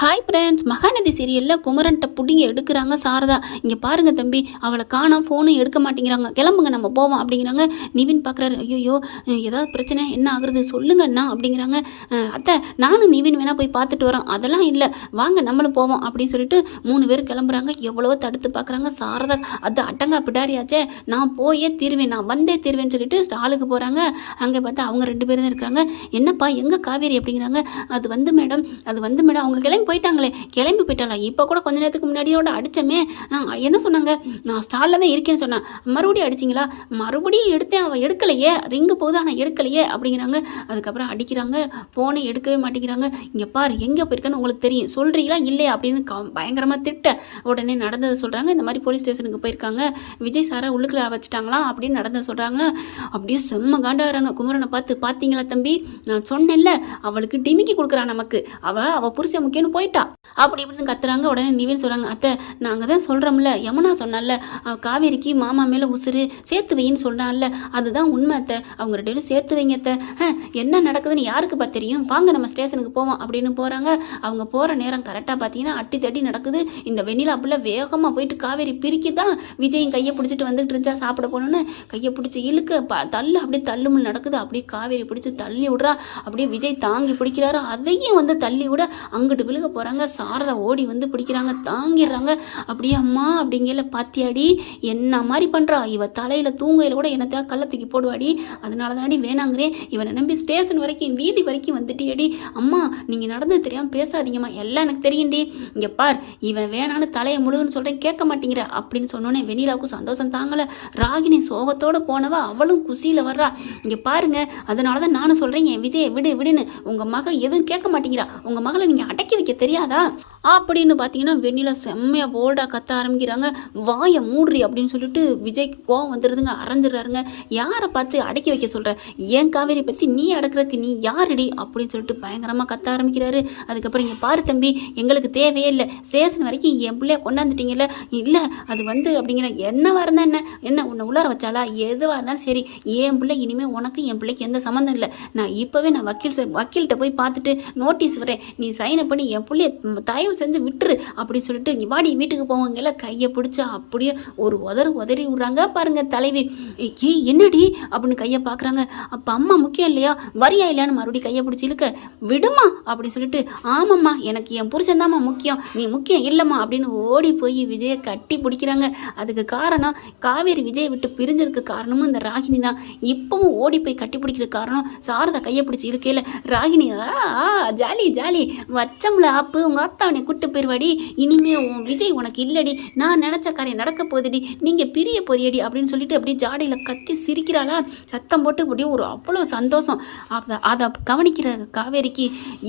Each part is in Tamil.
ஹாய் ஃப்ரெண்ட்ஸ், மகாநதி சீரியலில் குமரன்ட்ட பிடிங்கி எடுக்கிறாங்க சாரதா. இங்கே பாருங்கள் தம்பி, அவளை காணோம், ஃபோனும் எடுக்க மாட்டேங்கிறாங்க, கிளம்புங்க நம்ம போவோம் அப்படிங்கிறாங்க. நிவின் பார்க்குறாரு, ஐயோ ஏதாவது பிரச்சனை என்ன ஆகுறது சொல்லுங்கண்ணா அப்படிங்கிறாங்க. அத்தை நானும் நிவின் வேணால் போய் பார்த்துட்டு வரோம், அதெல்லாம் இல்லை வாங்க நம்மளும் போவோம் அப்படின்னு சொல்லிட்டு 3 பேர் கிளம்புறாங்க. எவ்வளவோ தடுத்து பார்க்குறாங்க. சாரதா அது அட்டங்கா பிடாரியாச்சே, நான் போயே தீர்வேன், நான் வந்தே தீர்வேன்னு சொல்லிட்டு ஸ்டாலுக்கு போகிறாங்க. அங்கே பார்த்தா அவங்க 2 பேரும் தான் இருக்கிறாங்க. என்னப்பா எங்கே காவேரி அப்படிங்கிறாங்க. அது வந்து மேடம் அவங்க கிளம்பி போயிட்டாங்களா? இப்போ கூட கொஞ்ச நேரத்துக்கு முன்னாடியோட அடித்தமே, என்ன சொன்னாங்க, நான் ஸ்டாலில் தான் இருக்கேன்னு சொன்னேன், மறுபடியும் அடிச்சிங்களா? மறுபடியும் எடுத்தேன், அவள் எடுக்கலையே, ரிங்கு போகுது ஆனால் எடுக்கலையே அப்படிங்கிறாங்க. அதுக்கப்புறம் அடிக்கிறாங்க, ஃபோனை எடுக்கவே மாட்டேங்கிறாங்க. இங்கே பாரு எங்கே போயிருக்கேன்னு உங்களுக்கு தெரியும், சொல்கிறீங்களா இல்லையா அப்படின்னு பயங்கரமாக திட்ட. உடனே நடந்ததை சொல்கிறாங்க. இந்த மாதிரி போலீஸ் ஸ்டேஷனுக்கு போயிருக்காங்க, விஜய் சாரை உள்ளுக்குள்ள வச்சுட்டாங்களாம் அப்படின்னு நடந்ததை சொல்கிறாங்க. அப்படியே செம்ம காண்டாகிறாங்க. குமரனை பார்த்து, பார்த்தீங்களா தம்பி, நான் சொன்னேன்ல அவளுக்கு டிமிக்கி கொடுக்குறான், நமக்கு அவள் புருஷன் முக்கியம்னு போயிட்டா அப்படி இப்படின்னு கத்துறாங்க. உடனே நிவின் சொல்கிறாங்க, அத்தை நாங்கள் தான் சொல்கிறோம்ல, யமுனா சொன்னால காவேரிக்கு மாமா மேலே உசுறு சேர்த்து வைன்னு சொல்கிறான்ல, அதுதான் உண்மை அத்தை, அவங்க 2 பேரும் சேர்த்து வைங்க அத்தை. என்ன நடக்குதுன்னு யாருக்குப்பா தெரியும், வாங்க நம்ம ஸ்டேஷனுக்கு போவோம் அப்படின்னு போகிறாங்க. அவங்க போகிற நேரம் கரெக்டாக பார்த்தீங்கன்னா அட்டி தட்டி நடக்குது. இந்த வெண்ணிலா பிள்ளை வேகமாக போயிட்டு காவேரி பிரிக்கி தான் விஜயின் கையை பிடிச்சிட்டு வந்துட்டு இருந்துச்சா, சாப்பிட போகணுன்னு கையை பிடிச்சி இழுக்க தள்ளு, அப்படியே தள்ளுமுள் நடக்குது. அப்படியே காவேரி பிடிச்சி தள்ளி விட்றா. அப்படியே விஜய் தாங்கி பிடிக்கிறாரு, அதையும் வந்து தள்ளி விட அங்கிட்டு விழுக போகிறாங்க. சாரதா ஓடி வந்து பிடிக்கிறாங்க, தாங்கிடுறாங்க. அப்படியே அம்மா அப்படிங்கல, பாத்தியாடி என்ன மாதிரி பண்ணுறா, இவ தலையில் தூங்கையில் கூட என்னத்தையா கள்ள தூக்கி போடுவாடி, அதனால தானடி வேணாங்கிறேன், இவனை நம்பி ஸ்டேஷன் வரைக்கும் வீதி வரைக்கும் வந்துட்டியடி. அம்மா நீங்கள் நடந்து தெரியாமல் பேசாதீங்கம்மா, எல்லாம் எனக்கு தெரியும்டி, இங்கே பார் இவன் வேணான்னு தலையை முழுகுன்னு சொல்கிறேன், கேட்க மாட்டேங்கிற அப்படின்னு சொன்னோன்னே வெண்ணிலாவுக்கும் சந்தோஷம் தாங்கலை. ராகினி சோகத்தோடு போனவ அவளும் குசியில் வர்றா. இங்கே பாருங்க, அதனால தான் நானும் சொல்கிறேன், என் விஜயை விடுன்னு, உங்கள் மக எதுவும் கேட்க மாட்டேங்கிறா, உங்கள் மகளை நீங்கள் அடக்கி வைக்க தெரியாதா அப்படின்னு பார்த்தீங்கன்னா வெண்ணிலா செம்மையாக போல்டாக கத்த ஆரம்பிக்கிறாங்க. வாயை மூடுறி அப்படின்னு சொல்லிட்டு விஜய்க்கு கோவம் வந்துடுதுங்க, அரைஞ்சிடுறாருங்க. யாரை பார்த்து அடக்கி வைக்க சொல்கிற, ஏன் காவேரி பற்றி நீ அடக்கிறதுக்கு நீ யாருடி அப்படின்னு சொல்லிட்டு பயங்கரமாக கத்த ஆரம்பிக்கிறாரு. அதுக்கப்புறம் இங்கே பாரு தம்பி, எங்களுக்கு தேவையே இல்லை, ஸ்டேஷன் வரைக்கும் என் பிள்ளைய கொண்டாந்துட்டீங்கல்ல, இல்லை அது வந்து அப்படிங்கிற என்னவாக இருந்தால் என்ன உன்னை உள்ளார வச்சாலா, எதுவாக இருந்தாலும் சரி, என் பிள்ளை இனிமேல் உனக்கு என் பிள்ளைக்கு எந்த சம்மந்தம் இல்லை, நான் இப்போவே நான் வக்கீல்கிட்ட போய் பார்த்துட்டு நோட்டீஸ் வரேன், நீ சைனை பண்ணி என் பிள்ளைய தயவு செஞ்சு விட்டுரு அப்படின்னு சொல்லிட்டு வாடி வீட்டுக்கு போவாங்கல்ல, கையை பிடிச்சா அப்படியே ஒரு உதறி விட்றாங்க பாருங்க தலைவி. என்னடி அப்படின்னு கையை பார்க்குறாங்க. அப்போ அம்மா முக்கியம் இல்லையா, வரியா இல்லையான்னு மறுபடியும் கையை பிடிச்சி இழுக்க, விடுமா அப்படின்னு சொல்லிட்டு, ஆமாம்மா எனக்கு என் புருஷன் தான்மா முக்கியம், நீ முக்கியம் இல்லைம்மா அப்படின்னு ஓடி போய் விஜயை கட்டி பிடிக்கிறாங்க. அதுக்கு காரணம் காவேரி விஜயை விட்டு பிரிஞ்சதுக்கு காரணமும் இந்த ராகினி தான். இப்பவும் ஓடி போய் கட்டி பிடிக்கிற காரணம் சாரதா கையை பிடிச்சி இருக்கையில் ராகினி ஜாலி வச்சம்ல ஆப்பு, உங்கள் அத்தாவனை கூட்டு போயிடுவாடி, இனிமே உன் விஜய் உனக்கு இல்லடி, நான் நினச்ச காரியம் நடக்க போகுதுடி, நீங்கள் பிரிய பொரியடி அப்படின்னு சொல்லிட்டு அப்படியே ஜாடையில் கத்தி சிரிக்கிறாளா, சத்தம் போட்டு அப்படியே ஒரு அவ்வளோ சந்தோஷம். அதை கவனிக்கிற காவேரிக்கு,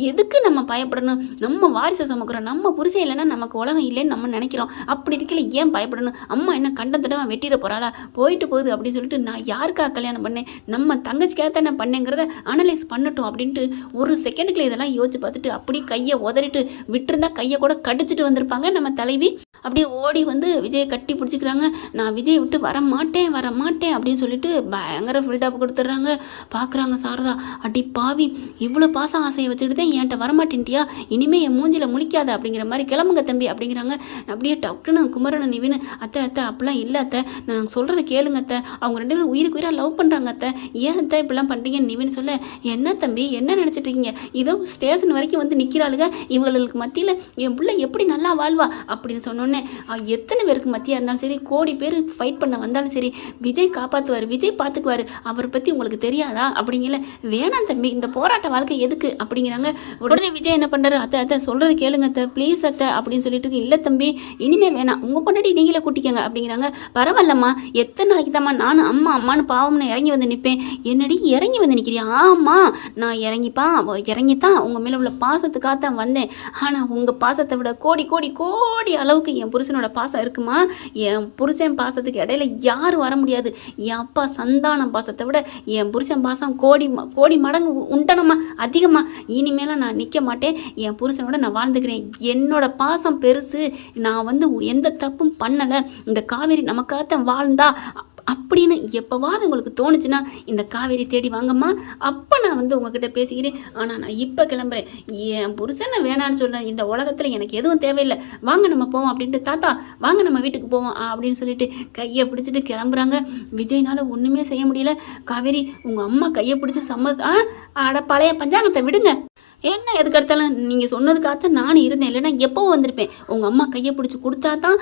எதுக்கு நம்ம பயப்படணும், நம்ம வாரிசை சுமக்கிறோம், நம்ம புருஷன் இல்லைன்னா நமக்கு உலகம் இல்லைன்னு நம்ம நினைக்கிறோம், அப்படி இருக்கல ஏன் பயப்படணும், அம்மா என்ன கண்டத்தோட வெட்டிட போகிறாளா, போயிட்டு போகுது அப்படின்னு சொல்லிட்டு நான் யாருக்காக கல்யாணம் பண்ணேன், நம்ம தங்கச்சிக்காக தானே பண்ணேங்கிறத அனலைஸ் பண்ணட்டும் அப்படின்ட்டு ஒரு செகண்டுக்குள்ள இதெல்லாம் யோசிச்சு பார்த்துட்டு அப்படியே கையை உதறிட்டு விட்டுருந்தா கையை கூட கடிச்சிட்டு வந்திருப்பாங்க நம்ம தலைவி. அப்படியே ஓடி வந்து விஜயை கட்டி பிடிச்சிக்கிறாங்க. நான் விஜயை விட்டு வர மாட்டேன் அப்படின்னு சொல்லிட்டு பயங்கர ஃபில்டப் கொடுத்துட்றாங்க. பார்க்குறாங்க சாரதா, அடி பாவி, இவ்வளோ பாசம் ஆசையை வச்சுட்டு தான் என்கிட்ட வரமாட்டேன்ட்டியா, இனிமேல் என் மூஞ்சில் முழிக்காத அப்படிங்கிற மாதிரி, கிளம்புங்க தம்பி அப்படிங்கிறாங்க. அப்படியே டக்குன்னு குமரன் நிவின், அத்தை அப்படிலாம் இல்லை அத்தை, நான் சொல்கிறத கேளுங்க அத்தை, அவங்க 2 பேரும் உயிருக்கு உயிராக லவ் பண்ணுறாங்க அத்தை, ஏன் அத்தை இப்படிலாம் பண்ணுறீங்கன்னு நிவின் சொல்ல, என்ன தம்பி என்ன நினச்சிட்டு இருக்கீங்க, இதோ ஸ்டேஷன் வரைக்கும் வந்து நிற்கிறாளுங்க, இவங்களுக்கு மத்தியில் என் பிள்ளை எப்படி நல்லா வாழ்வா அப்படின்னு சொன்னோன்னே, எத்தனை பேருக்கு மத்தியாக இருந்தாலும் சரி, கோடி பேர் ஃபைட் பண்ண வந்தாலும் சரி, விஜய் காப்பாற்றுவார், விஜய் பார்த்துக்குவார், அவரை பற்றி உங்களுக்கு தெரியாதா அப்படிங்கல, வேணாம் தம்பி இந்த போராட்ட வாழ்க்கை எதுக்கு அப்படிங்கிறாங்க. உடனே விஜய் என்ன பண்ணுறாரு, அத்தை சொல்கிறது கேளுங்க அத்தை ப்ளீஸ் அத்தை அப்படின்னு சொல்லிட்டு, இல்லை தம்பி இனிமேல் வேணாம், உங்கள் பொண்டாட்டி நீங்களே கூட்டிக்கங்க அப்படிங்கிறாங்க. பரவாயில்லம்மா, எத்தனை நாளைக்கு தாம்மா நானும் அம்மானு பாவம்னு இறங்கி வந்து நிற்பேன், என்னடி இறங்கி வந்து நிற்கிறியா, ஆமாம் நான் இறங்கித்தான் உங்கள் மேலே உள்ள பாசத்துக்காக தான் வந்தேன், ஆனால் உங்கள் பாசத்தை விட கோடி அளவுக்கு என் புருஷனோட பாசம் இருக்குமா, என் புருஷன் பாசத்துக்கு இடையில யாரும் வர முடியாது, என் அப்பா சந்தானம் பாசத்தை விட என் புருஷன் பாசம் கோடி மடங்கு உண்டனமா அதிகமாக, இனிமேலாம் நான் நிற்க மாட்டேன், என் புருஷனோட நான் வாழ்ந்துக்கிறேன், என்னோட பாசம் பெருசு, நான் வந்து எந்த தப்பும் பண்ணலை, இந்த காவேரி நமக்காகத்தான் வாழ்ந்தா அப்படின்னு எப்போவாது உங்களுக்கு தோணுச்சுன்னா இந்த காவேரி தேடி வாங்கம்மா, அப்போ நான் வந்து உங்ககிட்ட பேசிக்கிறேன். ஆனால் நான் இப்போ கிளம்புறேன், என் புருஷனை வேணான்னு சொல்கிறேன், இந்த உலகத்தில் எனக்கு எதுவும் தேவையில்லை, வாங்க நம்ம போவோம் அப்படின்ட்டு, தாத்தா வாங்க நம்ம வீட்டுக்கு போவோம் அப்படின்னு சொல்லிட்டு கையை பிடிச்சிட்டு கிளம்புறாங்க. விஜய்னால ஒன்றுமே செய்ய முடியல. காவேரி உங்கள் அம்மா கையை பிடிச்சி அட பழைய பஞ்சாங்கத்தை விடுங்க, என்ன எதுக்கு எடுத்தாலும் நீங்கள் சொன்னதுக்காகத்தான் நானும் இருந்தேன், இல்லைன்னா எப்போ வந்திருப்பேன். உங்கள் அம்மா கையை பிடிச்சி கொடுத்தா தான்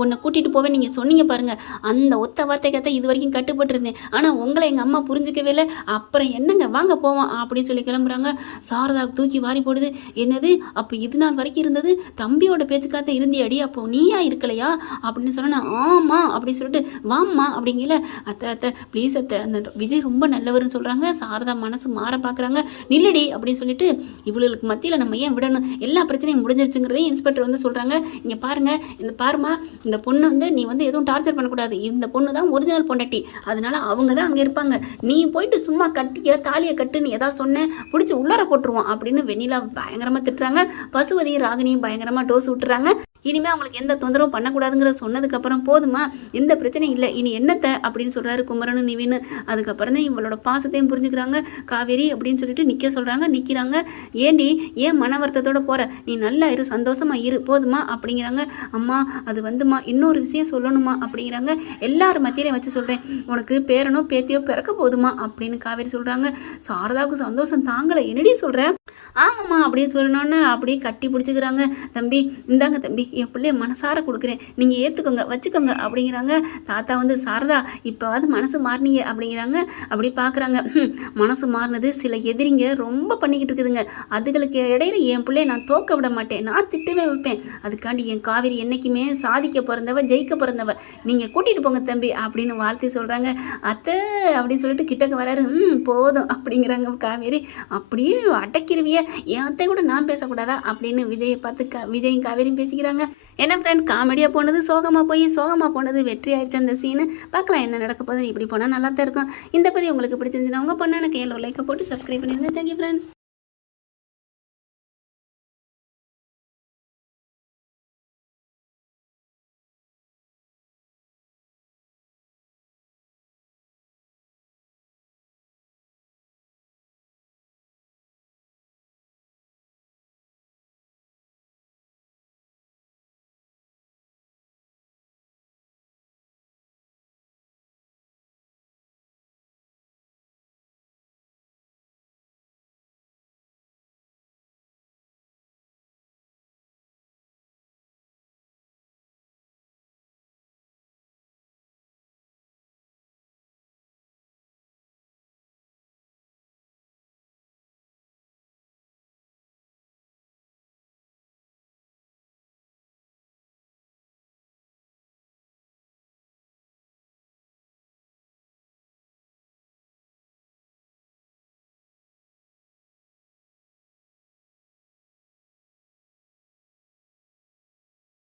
உன்னை கூட்டிகிட்டு போவேன் நீங்கள் சொன்னீங்க பாருங்கள், அந்த ஒத்த வார்த்தைக்காக இது வரைக்கும் கட்டுப்பட்டுருந்தேன். ஆனால் உங்களை எங்கள் அம்மா புரிஞ்சிக்கவே இல்லை, அப்புறம் என்னங்க வாங்க போவோம் அப்படின்னு சொல்லி கிளம்புறாங்க. சாரதாவுக்கு தூக்கி வாரி போடுது. என்னது அப்போ இது நாள் வரைக்கும் இருந்தது தம்பியோட பேச்சுக்காக இருந்தியாடி, அப்போ நீயா இருக்கலையா அப்படின்னு சொன்னா, ஆமாம் அப்படின்னு சொல்லிட்டு வாம்மா அப்படிங்கல. அத்தை ப்ளீஸ் அத்தை, அந்த விஜய் ரொம்ப நல்லவர்னு சொல்கிறாங்க. சாரதா மனசு மாற பார்க்குறாங்க. நில்லடி அப்படின்னு சொல்லிட்டு, இவளுக்கு மத்தியில் நம்ம ஏன் விடணும், எல்லா பிரச்சனையும் முடிஞ்சிருச்சுங்கிறதையும் இன்ஸ்பெக்டர் வந்து சொல்கிறாங்க. இங்கே பாருங்கள், இந்த பாருமா, இந்த பொண்ணு வந்து நீ வந்து எதுவும் டார்ச்சர் பண்ணக்கூடாது, இந்த பொண்ணு தான் ஒரிஜினல் பொண்டாட்டி, அதனால அவங்க தான் அங்கே இருப்பாங்க, நீ போயிட்டு சும்மா கட்டிக்க தாலியை கட்டுன்னு ஏதாவது சொன்னேன் பிடிச்சி உள்ளார போட்டுருவான் அப்படின்னு வெண்ணிலா பயங்கரமாக திட்டுறாங்க. பசுவதியும் ராகினியும் பயங்கரமாக டோஸ் விட்டுறாங்க. இனிமேல் அவங்களுக்கு எந்த தொந்தரவும் பண்ணக்கூடாதுங்கிற சொன்னதுக்கப்புறம் போதுமா, எந்த பிரச்சனையும் இல்லை, இனி என்னத்தை அப்படின்னு சொல்கிறாரு குமரனு நிவின். அதுக்கப்புறம் தான் இவளோட பாசத்தையும் புரிஞ்சுக்கிறாங்க. காவேரி அப்படின்னு சொல்லிட்டு நிற்க சொல்கிறாங்க. நிற்கிறாங்க. ஏண்டி ஏன் மன வருத்தத்தோடு போகிற, நீ நல்லா இரு, சந்தோஷமாக இரு, போதுமா அப்படிங்கிறாங்க. அம்மா அது வந்துமா இன்னொரு விஷயம் சொல்லணுமா அப்படிங்கிறாங்க. எல்லாரும் மத்தியிலையும் வச்சு சொல்கிறேன், உனக்கு பேரனோ பேத்தியோ பிறக்க போதுமா அப்படின்னு காவேரி சொல்கிறாங்க. சாரதாவுக்கு சந்தோஷம் தாங்கலை. என்னடி சொல்கிறேன், ஆமாம்மா அப்படின்னு சொல்லணுன்னு அப்படியே கட்டி பிடிச்சிக்கிறாங்க. தம்பி இந்தாங்க தம்பி, என் பிள்ளைய மனசார கொடுக்குறேன், நீங்கள் ஏற்றுக்கோங்க வச்சுக்கோங்க அப்படிங்கிறாங்க. தாத்தா வந்து சாரதா இப்போவாது மனசு மாறினீங்க அப்படிங்கிறாங்க. அப்படி பார்க்குறாங்க. மனசு மாறினது சில எதிரிங்க ரொம்ப பண்ணிக்கிட்டு இருக்குதுங்க, அதுகளுக்கு இடையில என் பிள்ளைய நான் தோக்க விட மாட்டேன், நான் திட்டவே வைப்பேன், அதுக்காண்டி என் காவேரி என்றைக்குமே சாதிக்க பிறந்தவ ஜெயிக்க பிறந்தவ, நீங்கள் கூட்டிகிட்டு போங்க தம்பி அப்படின்னு வாழ்த்து சொல்கிறாங்க. அத்தை அப்படின்னு சொல்லிட்டு கிட்டக்க வராரு. போதும் அப்படிங்கிறாங்க காவேரி. அப்படியே அடக்கிருவிய, என் அத்தை கூட நான் பேசக்கூடாதா அப்படின்னு விஜயை பார்த்து விஜயும் காவேரியும் பேசிக்கிறாங்க. என்ன ஃப்ரெண்ட், காமெடியாக போனது சோகமாக போனது வெற்றி ஆயிடுச்சு அந்த சீனு. பார்க்கலாம் என்ன நடக்க போகுது. இப்படி போனால் நல்லா தான் இருக்கும். இந்த பதிவு உங்களுக்கு பிடிச்சிருந்துச்சுன்னா உங்கள் பண்ண எனக்கு லைக்கை போட்டு சப்ஸ்கிரைப் பண்ணிடுங்க. Thank you friends.